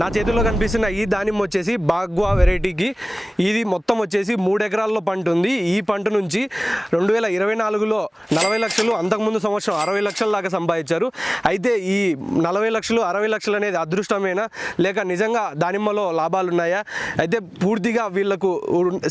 నా చేతిలో కనిపిస్తున్న ఈ దానిమ్మ వచ్చేసి బాగ్వా వెరైటీకి ఇది మొత్తం వచ్చేసి 3 ఎకరాల్లో పంట ఉంది. ఈ పంట నుంచి 2024లో 40 లక్షలు, అంతకుముందు సంవత్సరం 60 లక్షల దాకా సంపాదించారు. అయితే ఈ 40 లక్షలు 60 లక్షలు అనేది అదృష్టమేనా లేక నిజంగా దానిమ్మలో లాభాలు ఉన్నాయా? అయితే పూర్తిగా వీళ్ళకు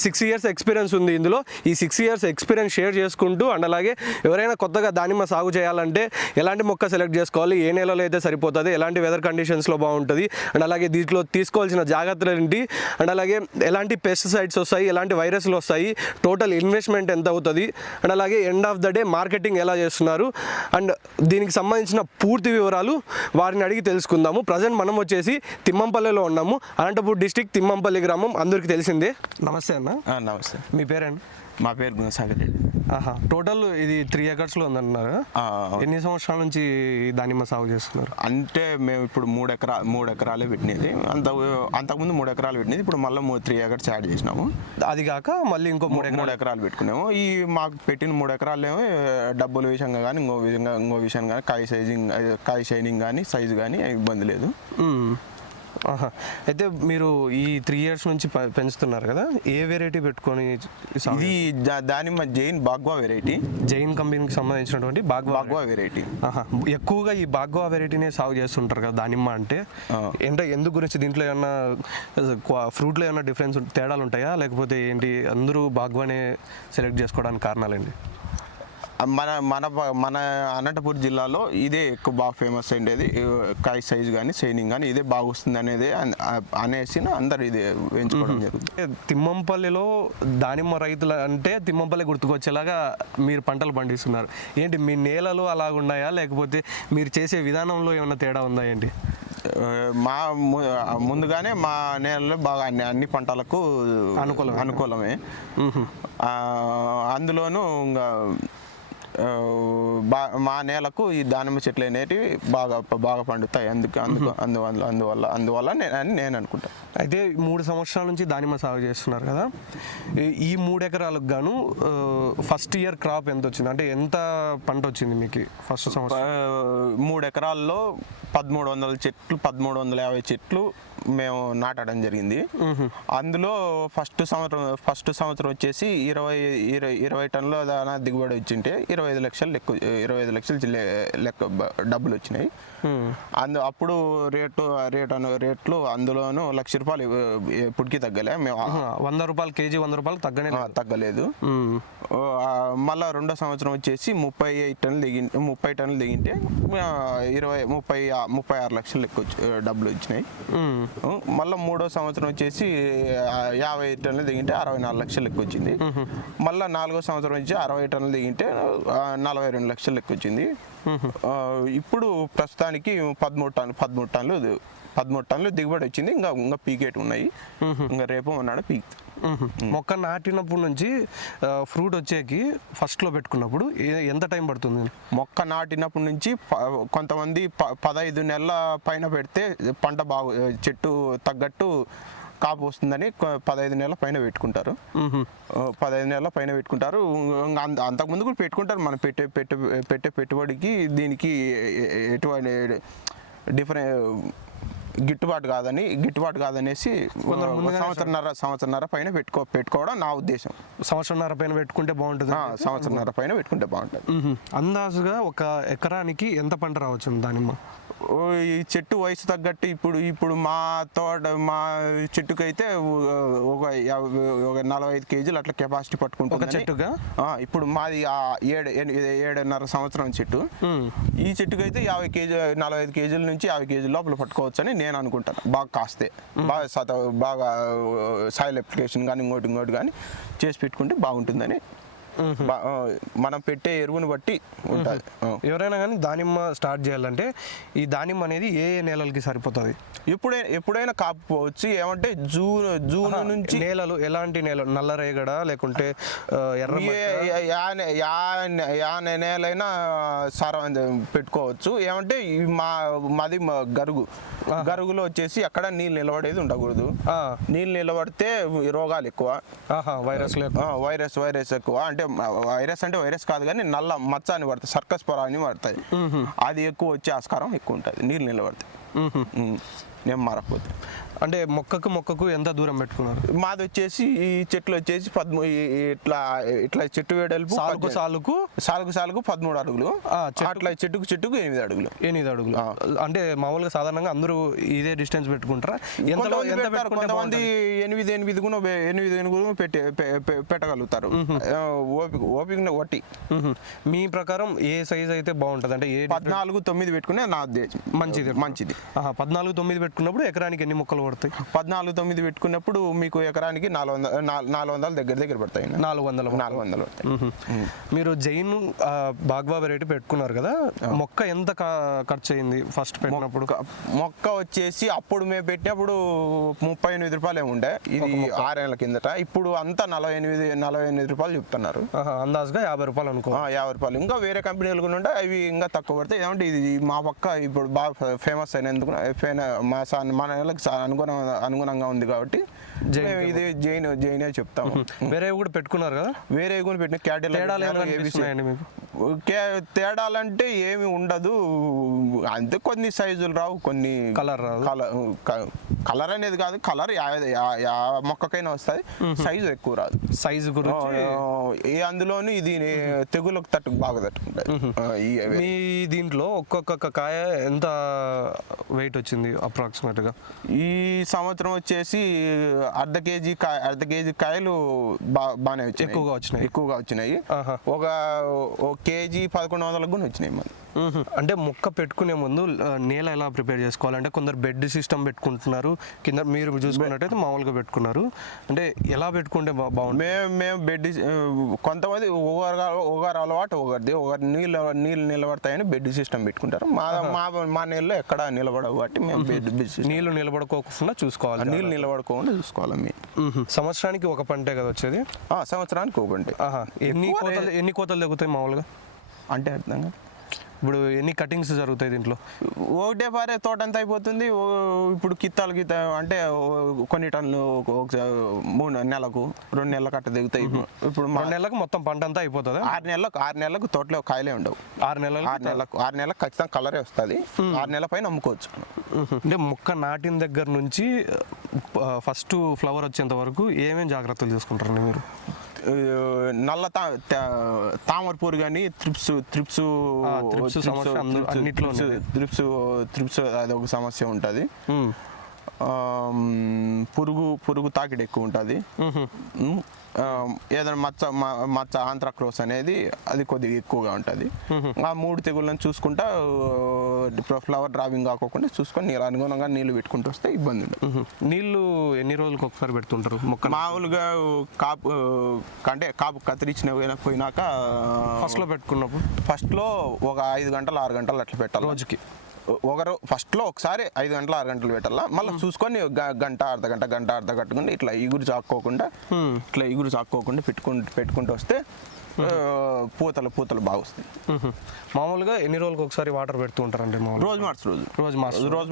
6 ఇయర్స్ ఎక్స్పీరియన్స్ ఉంది. ఇందులో ఈ 6 ఇయర్స్ ఎక్స్పీరియన్స్ షేర్ చేసుకుంటూ అండ్ అలాగే ఎవరైనా కొత్తగా దానిమ్మ సాగు చేయాలంటే ఎలాంటి మొక్క సెలెక్ట్ చేసుకోవాలి, ఏ నెలలో అయితే సరిపోతుంది, ఎలాంటి వెదర్ కండిషన్స్లో బాగుంటుంది అండ్ అలాగే దీంట్లో తీసుకోవాల్సిన జాగ్రత్తలు ఏంటి అండ్ అలాగే ఎలాంటి పెస్టిసైడ్స్ వస్తాయి, ఎలాంటి వైరస్లు వస్తాయి, టోటల్ ఇన్వెస్ట్మెంట్ ఎంత అవుతుంది అండ్ అలాగే end of the day marketing ఎలా చేస్తున్నారు అండ్ దీనికి సంబంధించిన పూర్తి వివరాలు వారిని అడిగి తెలుసుకుందాము. ప్రజెంట్ మనం వచ్చేసి తిమ్మంపల్లిలో ఉన్నాము. అనంతపూర్ డిస్టిక్ తిమ్మంపల్లి గ్రామం అందరికీ తెలిసిందే. నమస్తే అన్న. నమస్తే. మీ పేరండి? మా పేరు గుణసాగర్ రెడ్డి. టోటల్ ఇది 3 ఎకర్స్లో ఉందన్నారు. ఎన్ని సంవత్సరాల నుంచి దానిమ్మ సాగు చేస్తున్నారు? అంటే మేము ఇప్పుడు 3 ఎకరాలే పెట్టినది. అంతకుముందు 3 ఎకరాలు పెట్టినది. ఇప్పుడు మళ్ళీ 3 ఎకర్స్ యాడ్ చేసినాము. అది కాక మళ్ళీ ఇంకో 3 ఎకరాలు పెట్టుకున్నాము. ఈ మాకు పెట్టిన 3 ఎకరాలు ఏమో డబ్బుల విషయంగా కానీ ఇంకో విషయం కానీ కాయ షైనింగ్ కానీ సైజు కానీ ఇబ్బంది లేదు. అయితే మీరు ఈ 3 ఇయర్స్ నుంచి పెంచుతున్నారు కదా, ఏ వెరైటీ పెట్టుకొని? ఇది దానిమ్మ జైన్ బాగ్వా వెరైటీ. జైన్ కంపెనీకి సంబంధించినటువంటి బాగ్వా వెరైటీ. ఎక్కువగా ఈ బాగ్వా వెరైటీనే సాగు చేస్తుంటారు కదా దానిమ్మ అంటే. ఎందుకు గురించి దీంట్లో ఏమన్నా ఫ్రూట్లో ఏమన్నా డిఫరెన్స్ తేడాలు ఉంటాయా లేకపోతే ఏంటి అందరూ బాగ్వానే సెలెక్ట్ చేసుకోవడానికి కారణాలండి? మన అనంతపూర్ జిల్లాలో ఇదే ఎక్కువ బాగా ఫేమస్ అయ్యేది. కాయ సైజు కానీ షైనింగ్ కానీ ఇదే బాగా వస్తుంది అనేసి అందరు ఇదే పెంచుకోవడం జరుగుతుంది. తిమ్మంపల్లిలో దానిమ్మ రైతులు అంటే తిమ్మంపల్లి గుర్తుకొచ్చేలాగా మీరు పంటలు పండిస్తున్నారు. ఏంటి మీ నేలలు అలాగున్నాయా లేకపోతే మీరు చేసే విధానంలో ఏమైనా తేడా ఉందా ఏంటి? ముందుగానే మా నేలలో బాగా అన్ని పంటలకు అనుకూలమే. అందులోనూ ఇంకా మా నేలకు ఈ దానిమ్మ చెట్లు అనేటివి బాగా పండుతాయి. అందువల్ల నేను అనుకుంటాను. అయితే 3 సంవత్సరాల నుంచి దానిమ్మ సాగు చేస్తున్నారు కదా, ఈ 3 ఎకరాలకు గాను ఫస్ట్ ఇయర్ క్రాప్ ఎంత వచ్చింది? అంటే ఎంత పంట వచ్చింది మీకు ఫస్ట్ సంవత్సరం? 3 ఎకరాల్లో 1300 చెట్లు 1350 చెట్లు మేము నాటడం జరిగింది. అందులో ఫస్ట్ సంవత్సరం వచ్చేసి 20 టన్నుల దానా దిగుబడి వచ్చింటే 25 లక్షలు లెక్క డబ్బులు వచ్చినాయి. అప్పుడు రేట్లు అందులోనూ ₹1,00,000 ఇప్పటికీ తగ్గలే. మేము 100 రూపాయలు కేజీ, 100 రూపాయలు తగ్గలేదు. మళ్ళీ రెండో సంవత్సరం వచ్చేసి 30 టన్నులు దిగింటే 36 లక్షలు లెక్క డబ్బులు వచ్చినాయి. మళ్ళీ మూడో సంవత్సరం వచ్చేసి 50 టన్నులు దిగింటే 64 లక్షలు లెక్క వచ్చింది. మళ్ళీ 4వ సంవత్సరం వచ్చి 60 టన్నులు దిగింటే 42 లక్షలు లెక్క వచ్చింది. ఇప్పుడు ప్రస్తుతానికి 13 టన్నులు దిగుబడి వచ్చింది. ఇంకా పీకేట్ ఉన్నాయి. ఇంకా రేపు ఉన్నాడు పీక్. మొక్క నాటినప్పటి నుంచి ఫ్రూట్ వచ్చేకి ఫస్ట్లో పెట్టుకున్నప్పుడు ఎంత టైం పడుతుంది? మొక్క నాటినప్పటి నుంచి కొంతమంది 15 నెలల పైన పెడితే పంట చెట్టు తగ్గట్టు కాపు వస్తుందని 15 నెలల పైన పెట్టుకుంటారు. 15 నెలల పైన పెట్టుకుంటారు. అంతకుముందు కూడా పెట్టుకుంటారు. మనం పెట్టే పెట్టుబడికి దీనికి ఎటువంటి గిట్టుబాటు కాదనేసి సంవత్సరంన్నర పైన పెట్టుకోవడం నా ఉద్దేశం. సంవత్సరంన్నర పైన పెట్టుకుంటే బాగుంటుంది. సంవత్సరంన్నర పైన పెట్టుకుంటే బాగుంటుంది. అందాజుగా ఒక ఎకరానికి ఎంత పంట రావచ్చు దానిమ్మ? ఈ చెట్టు వయసు తగ్గట్టు ఇప్పుడు మా చెట్టుకైతే ఒక 45 కేజీలు అట్లా కెపాసిటీ పట్టుకుంటుంది చెట్టుగా. ఇప్పుడు మాది 7.5 సంవత్సరం చెట్టు. ఈ చెట్టుకైతే 45 కేజీల నుంచి 50 కేజీల లోపల పట్టుకోవచ్చు అని నేను అనుకుంటాను. బాగా కాస్తే బాగా సాయిల్ అప్లికేషన్ కానీ ఇంకోటి కానీ చేసి పెట్టుకుంటే బాగుంటుందని. మనం పెట్టే ఎరువుని బట్టి ఉంటుంది. ఎవరైనా కానీ దానిమ్మ స్టార్ట్ చేయాలంటే ఈ దానిమ్మ అనేది ఏ నేలలకి సరిపోతుంది? ఎప్పుడైనా కాపుకోవచ్చు. ఏమంటే జూన్ నుంచి నేలలు ఎలాంటి నేలలు? నల్లరేగడ లేకుంటే నేలైనా సారం పెట్టుకోవచ్చు. ఏమంటే మాది గరుగులో వచ్చేసి ఎక్కడ నీళ్ళు నిలబడేది ఉండకూడదు. నీళ్ళు నిలబడితే రోగాలు ఎక్కువ, వైరస్ ఎక్కువ. అంటే వైరస్ కాదు కానీ నల్ల మచ్చ అని పడతాయి, సర్కస్ పొర అని పడతాయి. అది ఎక్కువ వచ్చే ఆస్కారం ఎక్కువ ఉంటుంది నీళ్ళు నిలబడితే. నేను మారకపోతే. అంటే మొక్కకు ఎంత దూరం పెట్టుకున్నారు? మాది వచ్చేసి ఈ చెట్లు వచ్చేసి ఇట్లా ఇట్లా చెట్టు వెడల్పు సాలుకు 13 అడుగులు, అట్లా చెట్టుకు 8 అడుగులు. 8 అడుగులు. అంటే మామూలుగా సాధారణంగా అందరూ ఇదే డిస్టెన్స్ పెట్టుకుంటారా? కొంతమంది 8 కూడా పెట్టగలుగుతారు, ఓపిక ఒట్టి. మీ ప్రకారం ఏ సైజ్ అయితే బాగుంటుంది? అంటే 14-9 పెట్టుకునే నా ఉద్దేశం మంచిది. 14-9 పెట్టుకున్నప్పుడు ఎకరానికి ఎన్ని మొక్కలు పడతాయి? 14-9 పెట్టుకున్నప్పుడు మీకు ఎకరానికి 400 దగ్గర పడతాయి. 400 పడతాయి. మీరు జైన్ బాగ్వా వెరైటీ పెట్టుకున్నారు కదా, మొక్క ఎంత ఖర్చు అయింది ఫస్ట్ పెట్టినప్పుడు? మొక్క వచ్చేసి అప్పుడు మేము పెట్టినప్పుడు 38 రూపాయలు ఉండే, ఇది 6 ఏళ్ళ కిందట. ఇప్పుడు అంతా 48 రూపాయలు చెప్తున్నారు. అందాజుగా 50 రూపాయలు అనుకో. 50 రూపాయలు. ఇంకా వేరే కంపెనీలు కూడా ఉంటే అవి ఇంకా తక్కువ పడతాయి. ఏమంటే ఇది మా పక్క ఇప్పుడు బాగా ఫేమస్ అయినందుకు మన నెలకు అనుగుణంగా ఉంది కాబట్టి ఇది జైనే చెప్తాము. వేరే కూడా పెట్టుకున్నారు కదా? వేరే కూడా పెట్టిన తేడాలంటే ఏమి ఉండదు, అంతే. కొన్ని సైజులు రావు, కొన్ని కలర్ అనేది కాదు, కలర్ మొక్కకైనా వస్తుంది, సైజు ఎక్కువ రాదు. సైజు అందులోనూ ఇది తెగులకు బాగా తట్టుకుంటుంది. ఈ దీంట్లో ఒక్కొక్క కాయ ఎంత వెయిట్ వచ్చింది అప్రాక్సిమేట్ గా? ఈ సంవత్సరం వచ్చేసి అర్ధ కేజీ కాయలు బాగానే వచ్చాయి, ఎక్కువగా వచ్చినాయి. ఒక కేజీ 1100 కూడా వచ్చినాయి. అంటే మొక్క పెట్టుకునే ముందు నేల ఎలా ప్రిపేర్ చేసుకోవాలంటే కొందరు బెడ్ సిస్టమ్ పెట్టుకుంటున్నారు, కింద మీరు చూసుకున్నట్టయితే మామూలుగా పెట్టుకున్నారు. అంటే ఎలా పెట్టుకుంటే బాగుంటుంది? మేము బెడ్, కొంతమంది ఒకరు అలవాటు ఒకరిది, నీళ్ళు నిలబడతాయని బెడ్ సిస్టమ్ పెట్టుకుంటారు. మా నీళ్ళు ఎక్కడ నిలబడవు కాబట్టి మేము బెడ్ నీళ్ళు నిలబడుకోకుండా చూసుకోవాలి. నీళ్ళు నిలబడుకోకుండా చూసుకోవాలి. మేము సంవత్సరానికి ఒక పంటే కదా వచ్చేది? సంవత్సరానికి ఒక పంటే. ఎన్ని కోతలు తగ్గుతాయి మామూలుగా? అంటే అర్థం కాదు. ఇప్పుడు ఎన్ని కటింగ్స్ జరుగుతాయి దీంట్లో? ఒకటే పారే తోట అంతా అయిపోతుంది. ఇప్పుడు కిత్తాలు అంటే కొన్ని టన్నులు 3 నెలలకు 2 నెలల కట్ట దిగుతాయి. ఇప్పుడు 2 నెలలకు మొత్తం పంట అంతా అయిపోతుంది. 6 నెలలకు తోటలో కాయలే ఉండవు. 6 నెలలకు ఖచ్చితంగా కలరే వస్తుంది. 6 నెలల పైన అమ్ముకోవచ్చు. అంటే మొక్క నాటిన దగ్గర నుంచి ఫస్ట్ ఫ్లవర్ వచ్చేంత వరకు ఏమేమి జాగ్రత్తలు తీసుకుంటారండి మీరు? నల్ల తామర పురుగు కానీ త్రిప్స్ అది ఒక సమస్య ఉంటుంది. పురుగు తాకిడి ఎక్కువ ఉంటుంది. ఏదైనా మచ్చ ఆంథ్రాక్నోస్ అనేది అది కొద్దిగా ఎక్కువగా ఉంటుంది. ఆ 3 తెగుళ్ళని చూసుకుంటా ఫ్లవర్ డ్రాపింగ్ కాకుండా చూసుకొని అనుగుణంగా నీళ్లు పెట్టుకుంటూ వస్తే ఇబ్బంది ఉండదు. నీళ్లు ఎన్ని రోజులకు ఒకసారి పెడుతుంటారు? మామూలుగా కాపు కత్తిరించిన పోయినాక ఫస్ట్లో పెట్టుకున్నప్పుడు ఫస్ట్లో ఒక 5 గంటలు 6 గంటలు అట్లా పెట్టాలి రోజుకి. ఫస్ట్లో ఒకసారి 5 గంటలు 6 గంటలు పెట్టాలా, మళ్ళీ చూసుకొని గంట అర్ధ గంట కట్టుకుంటే ఇట్లా ఇగురు చాక్కోకుండా పెట్టుకుంటూ వస్తే పూతలు బాగా వస్తాయి. మామూలుగా ఎన్ని రోజులకు ఒకసారి వాటర్ పెడుతూ ఉంటారండి? రోజు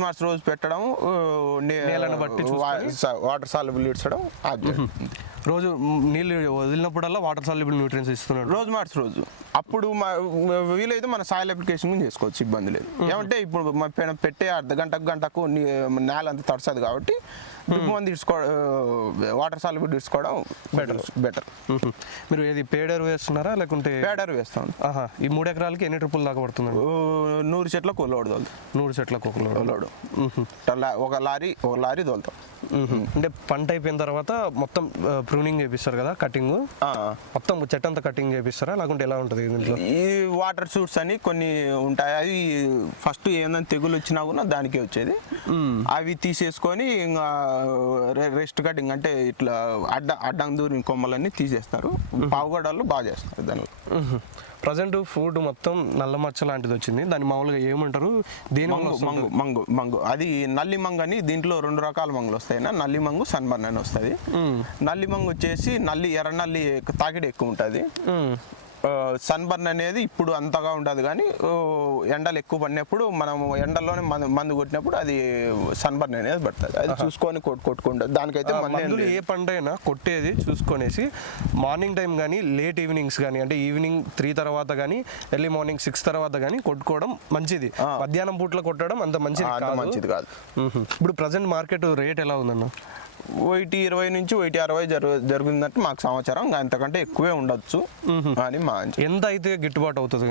మార్చి రోజు పెట్టడం, నేలను బట్టి వాటర్ సాల్యుబుల్ ఇచ్చడం. రోజు నీళ్ళు వదిలినప్పుడల్లా వాటర్ సాల్యుబుల్ న్యూట్రియన్స్ ఇస్తున్నాడు రోజు మార్చి రోజు. అప్పుడు వీలైతే మన సాయిల్ అప్లికేషన్ చేసుకోవచ్చు, ఇబ్బంది లేదు. ఏమంటే ఇప్పుడు పెట్టే అర్ధ గంటకు నేల అంతా తడుస్తుంది కాబట్టి మంది వాటర్ సాల్యుబుల్ తీసుకోవడం బెటర్. మీరు ఏది పేడర్ వేస్తున్నారా లేకుంటే? పేడర్ వేస్తాం. ఈ 3 ఎకరాలకి ఎన్ని ట్రిప్పులు దాకా పడుతుంది? 100 చెట్లకు లోడ్ తోలుతాం. 100 చెట్లకు ఒక లోడ్. ఒక లారీ తోలుతాం. అంటే పంట అయిపోయిన తర్వాత మొత్తం ప్రూనింగ్ చేపిస్తారు కదా, కటింగ్ మొత్తం చెట్టు అంతా కటింగ్ చేపిస్తారా లేకుంటే ఎలా ఉంటుంది దీంట్లో? ఈ వాటర్ షూట్స్ అని కొన్ని ఉంటాయి, అవి ఫస్ట్ ఏదైనా తెగులు వచ్చినా కూడా దానికే వచ్చేది. అవి తీసేసుకొని ఇంకా రెస్ట్ కటింగ్ అంటే ఇట్లా అడ్డం దూరిన కొమ్మలన్నీ తీసేస్తారు. పావుగడాలు బాగా చేస్తారు దానిలో. ప్రజెంట్ ఫుడ్ మొత్తం నల్ల మచ్చ లాంటిది వచ్చింది, దాన్ని మామూలుగా ఏమంటారు? దీని మంగు అది నల్లి మంగు అని. దీంట్లో 2 రకాల మంగులు వస్తాయి, నల్లి మంగు, సన్బర్న్ అని వస్తుంది. నల్లి మంగు వచ్చేసి ఎర్ర నల్లి తాకిడి ఎక్కువ ఉంటుంది. సన్బర్న్ అనేది ఇప్పుడు అంతగా ఉండదు, కానీ ఎండలు ఎక్కువ పడినప్పుడు మనం ఎండల్లోనే మందు కొట్టినప్పుడు అది సన్బర్న్ అనేది పడుతుంది. అది చూసుకొని కొట్టుకుంటుంది. దానికైతే మందులు ఏ పంట అయినా కొట్టేది చూసుకొనేసి మార్నింగ్ టైం కానీ లేట్ ఈవినింగ్స్ కానీ అంటే ఈవినింగ్ 3 తర్వాత కానీ ఎర్లీ మార్నింగ్ 6 తర్వాత కానీ కొట్టుకోవడం మంచిది. మధ్యాహ్నం పూట్లో కొట్టడం అంత మంచిది కాదు. ఇప్పుడు ప్రజెంట్ మార్కెట్ రేట్ ఎలా ఉందన్న? 120 నుంచి 160 జరుగుతుందంటే మాకు సమాచారం. ఇంకా అంతకంటే ఎక్కువే ఉండొచ్చు అని మా ఎంత అయితే గిట్టుబాటు అవుతుంది?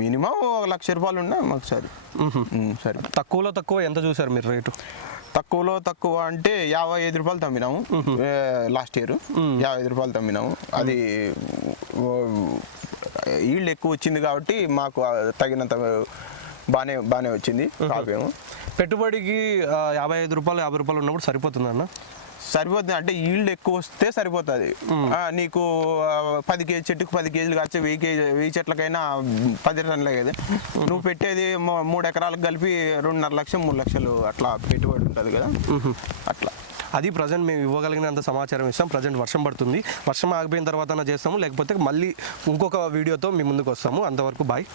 మినిమం 1 లక్ష రూపాయలు ఉన్నా మాకు సరే. తక్కువలో తక్కువ ఎంత చూసారు మీరు రేటు? తక్కువలో తక్కువ అంటే 55 రూపాయలు తమ్మినాము లాస్ట్ ఇయర్. 55 రూపాయలు తమ్మినాము. అది ఈల్డ్ ఎక్కువ వచ్చింది కాబట్టి మాకు తగినంత బాగానే వచ్చింది కాపేమో. పెట్టుబడికి 55 రూపాయలు 50 రూపాయలు ఉన్నప్పుడు సరిపోతుంది అన్న? సరిపోతుంది అంటే ఈల్డ్ ఎక్కువ వస్తే సరిపోతుంది. నీకు 10 కేజీ చెట్టుకు 10 కేజీలు కాచే 1000 చెట్లకైనా 10 టన్నులే కదా. నువ్వు పెట్టేది 3 ఎకరాలకు కలిపి 2.5 లక్షలు 3 లక్షలు అట్లా పెట్టుబడి ఉంటుంది కదా. అట్లా అది ప్రజెంట్ మేము ఇవ్వగలిగినంత సమాచారం ఇస్తాం. ప్రజెంట్ వర్షం పడుతుంది, వర్షం ఆగిపోయిన తర్వాత చేస్తాము, లేకపోతే మళ్ళీ ఇంకొక వీడియోతో మీ ముందుకు వస్తాము. అంతవరకు బాయ్.